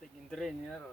Tegin treeni ära.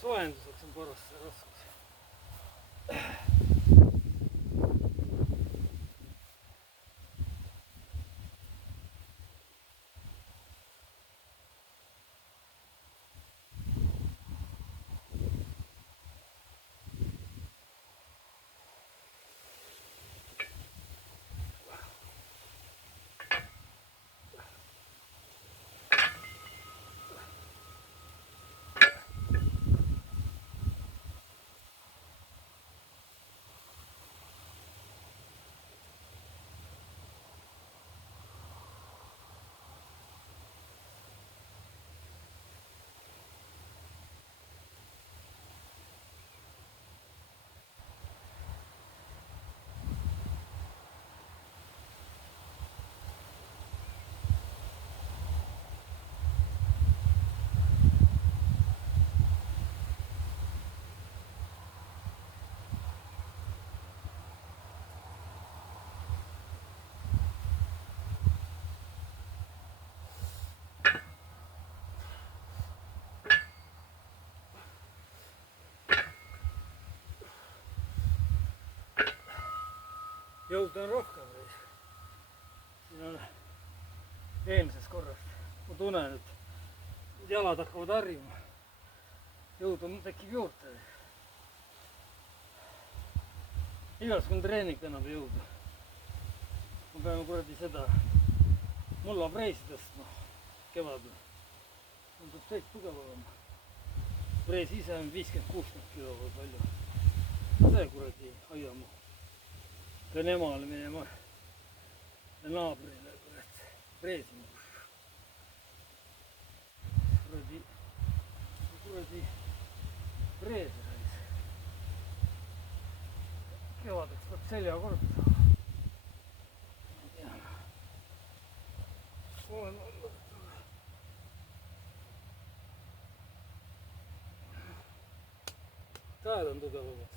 Soojenduseks on paras see raskus. Jõudu on rohkem. Siin on eelmisest korrast. Ma tunnen, et jalad hakkavad harjuma. Jõudu tekib juurde. Igasugune treening annab jõudu. Ma peame kuradi seda mulla preesi tõstma kevadel. Tundub täit tugev olema. Prees ise on 50-60 kilo või palju. See kuradi hoiamu. Pean emale minema ja naabrile preesima. Kuradi prees. Kevadeks peab selja korda. Ma tean. Olen olnud. Käed on tugevamad.